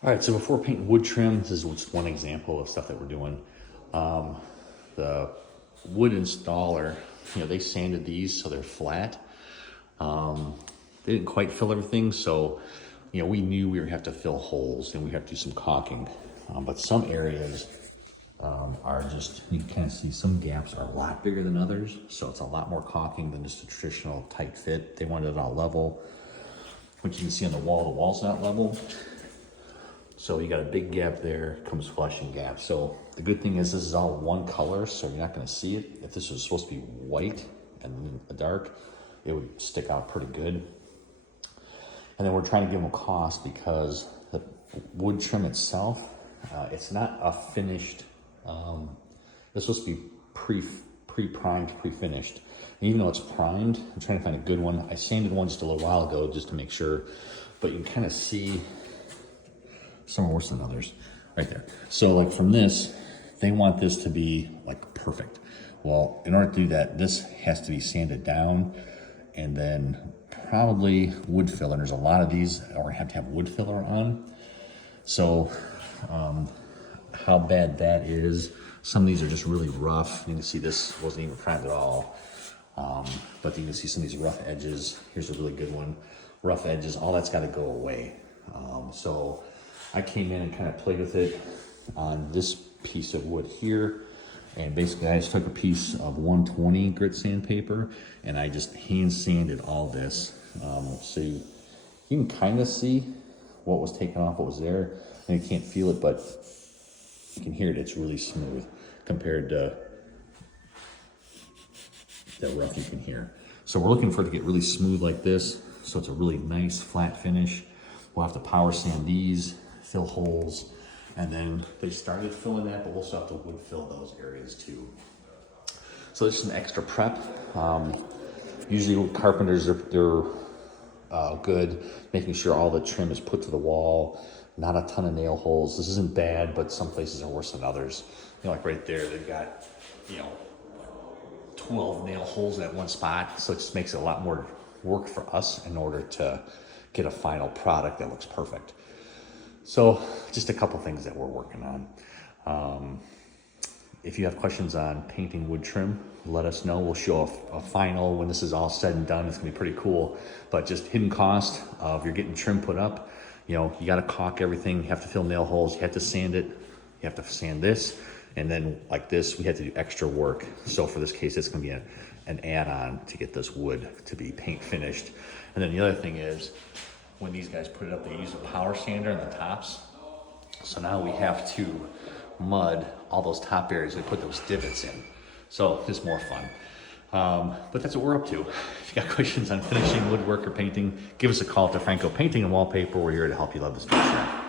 All right, so before painting wood trim, this is just one example of stuff that we're doing. The wood installer, they sanded these so they're flat. They didn't quite fill everything, so we knew we would have to fill holes and we have to do some caulking. But some areas are just, you can kind of see some gaps are a lot bigger than others, so it's a lot more caulking than just a traditional tight fit. They wanted it all level, which you can see on the wall's not level. So you got a big gap there, comes flashing gap. So the good thing is this is all one color, so you're not gonna see it. If this was supposed to be white and dark, it would stick out pretty good. And then we're trying to give them a cost because the wood trim itself, it's not a finished, it's supposed to be pre-primed, pre-finished. And even though it's primed, I'm trying to find a good one. I sanded one just a little while ago just to make sure, but you can kind of see some are worse than others right there. So like from this, they want this to be like perfect. Well, in order to do that, this has to be sanded down and then probably wood filler. There's a lot of these or have to have wood filler on. So how bad that is, some of these are just really rough. You can see this wasn't even primed at all. But you can see some of these rough edges. Here's a really good one. Rough edges, all that's gotta go away. So I came in and kind of played with it on this piece of wood here. And basically I just took a piece of 120 grit sandpaper and I just hand sanded all this. So you can kind of see what was taken off, what was there. And you can't feel it, but you can hear it. It's really smooth compared to the rough you can hear. So we're looking for it to get really smooth like this. So it's a really nice flat finish. We'll have to power sand these, fill holes, and then they started filling that, but we'll still have to wood fill those areas too. So there's some extra prep. Usually carpenters, they're good, making sure all the trim is put to the wall, not a ton of nail holes. This isn't bad, but some places are worse than others. Like right there, they've got, 12 nail holes in that one spot. So it just makes it a lot more work for us in order to get a final product that looks perfect. So just a couple things that we're working on. If you have questions on painting wood trim, let us know. We'll show a final when this is all said and done. It's gonna be pretty cool, but just hidden cost of you're getting trim put up. You gotta caulk everything. You have to fill nail holes. You have to sand it. You have to sand this. And then like this, we had to do extra work. So for this case, it's gonna be an add-on to get this wood to be paint finished. And then the other thing is, when these guys put it up, they use a power sander on the tops. So now we have to mud all those top areas. We put those divots in. So it's more fun. But that's what we're up to. If you got questions on finishing woodwork or painting, give us a call at DeFranco Painting and Wallpaper. We're here to help you love this business.